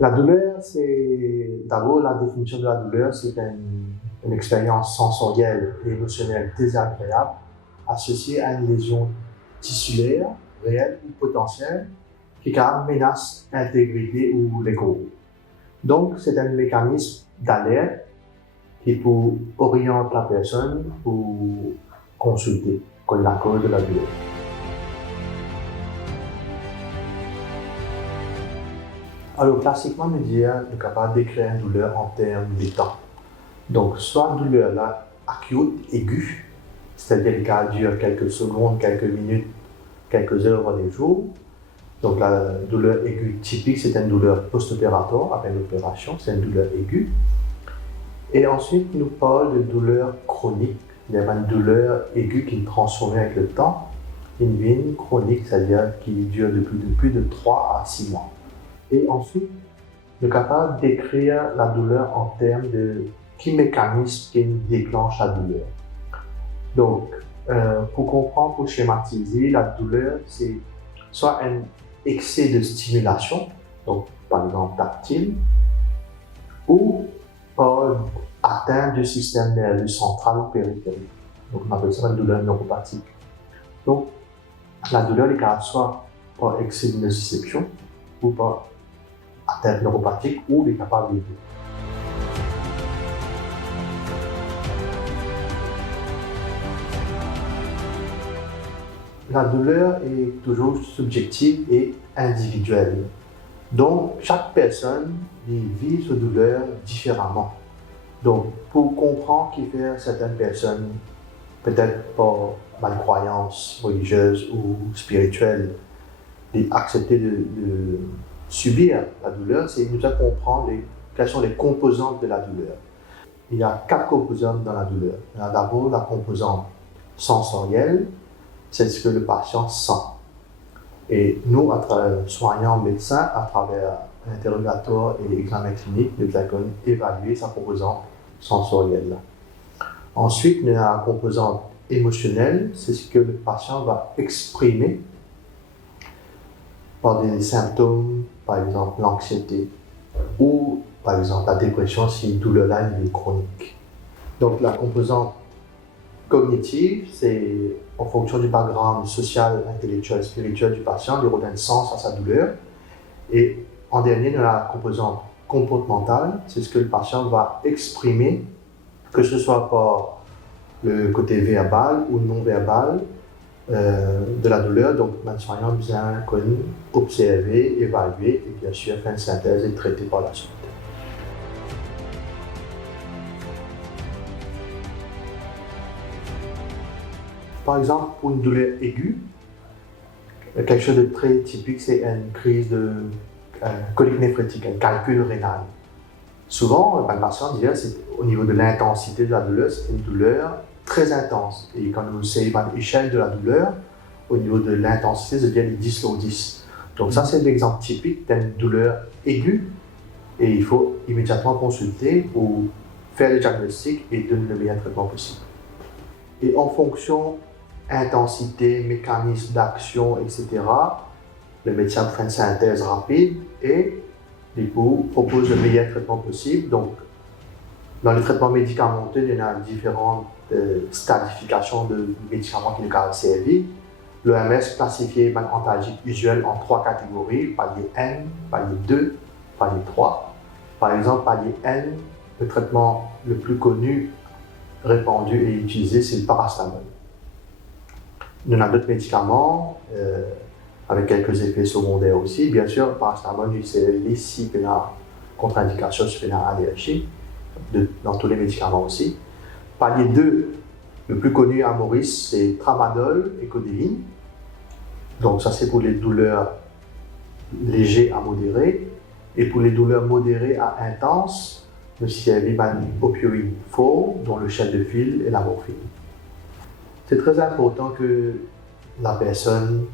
La douleur, c'est d'abord la définition de la douleur, c'est une expérience sensorielle et émotionnelle désagréable associée à une lésion tissulaire, réelle ou potentielle, qui menace l'intégrité ou l'ego. Donc, c'est un mécanisme d'alerte qui oriente la personne pour consulter la cause de la douleur. Alors, classiquement, nous sommes capables de décrire une douleur en termes de temps. Donc, soit une douleur là, acute, aiguë, c'est-à-dire qu'elle dure quelques secondes, quelques minutes, quelques heures, voire des jours. Donc, la douleur aiguë typique, c'est une douleur post-opératoire, après l'opération, c'est une douleur aiguë. Et ensuite, nous parlons de douleur chronique. Il y a une douleur aiguë qui est transformée avec le temps, une veine chronique, c'est-à-dire qui dure depuis plus de 3 à 6 mois. Et ensuite, nous sommes capables d'écrire la douleur en termes de quel mécanisme qui déclenche la douleur. Donc, pour comprendre, pour schématiser, la douleur, c'est soit un excès de stimulation, donc par exemple tactile, ou par atteinte du système nerveux central ou périphérique. Donc, on appelle ça une douleur neuropathique. Donc, la douleur est soit par excès de nociception ou par atteinte neuropathique ou les capables de vivre. La douleur est toujours subjective et individuelle. Donc, chaque personne vit cette douleur différemment. Donc, pour comprendre qui fait certaines personnes, peut-être par malcroyance religieuse ou spirituelle, d'accepter de subir la douleur, c'est nous comprendre quelles sont les composantes de la douleur. Il y a 4 composantes dans la douleur. Il y a d'abord la composante sensorielle, c'est ce que le patient sent. Et nous, soignants, médecins, à travers l'interrogatoire et l'examen clinique, nous allons évaluer sa composante sensorielle. Ensuite, il y a la composante émotionnelle, c'est ce que le patient va exprimer par des symptômes, par exemple l'anxiété, ou par exemple la dépression si une douleur-là est chronique. Donc la composante cognitive, c'est en fonction du background social, intellectuel, spirituel du patient, il donne un sens à sa douleur. Et en dernier, il y a la composante comportementale, c'est ce que le patient va exprimer, que ce soit par le côté verbal ou non verbal de la douleur. Donc, le soignant bien connu, observer, évaluer et bien sûr faire une synthèse et traiter par la suite. Par exemple, pour une douleur aiguë, quelque chose de très typique, c'est une crise de colique néphrétique, un calcul rénal. Souvent, le patient dit c'est au niveau de l'intensité de la douleur, c'est une douleur très intense. Et quand nous essayons l'échelle de la douleur, au niveau de l'intensité, c'est bien 10 sur 10. Donc ça, c'est l'exemple typique d'une douleur aiguë et il faut immédiatement consulter pour faire le diagnostic et donner le meilleur traitement possible. Et en fonction intensité, mécanisme d'action, etc., le médecin fait une synthèse rapide et il propose le meilleur traitement possible. Donc, dans le traitement médicamenteux, il y a différentes stratifications de médicaments qui nous servent. L'OMS classifie les antalgiques usuels en 3 catégories, palier N, palier 2, palier 3. Par exemple, palier N, le traitement le plus connu, répandu et utilisé, c'est le paracétamol. Il y en a d'autres médicaments, avec quelques effets secondaires aussi. Bien sûr, le paracétamol, c'est ici qu'il y a contre-indication sur allergie, dans tous les médicaments aussi. Palier 2, le plus connu à Maurice, c'est tramadol et codéine. Donc ça, c'est pour les douleurs légères à modérées. Et pour les douleurs modérées à intenses, le opioïde fort, dont le chef de file et la morphine. C'est très important que la personne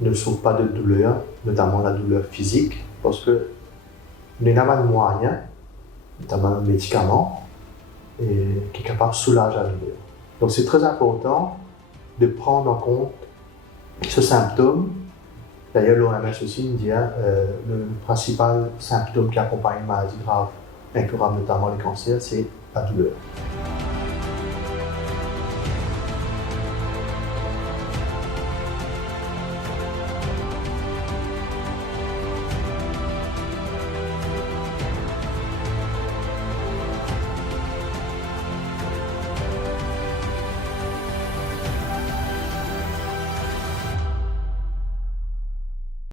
ne souffre pas de douleur, notamment la douleur physique, parce que nous n'avons pas de moyens, notamment un médicament, qui est capable de soulager la douleur. Donc c'est très important de prendre en compte ce symptôme D'ailleurs, l'OMS aussi nous dit le principal symptôme qui accompagne une maladie grave, incurable, notamment les cancers, c'est la douleur.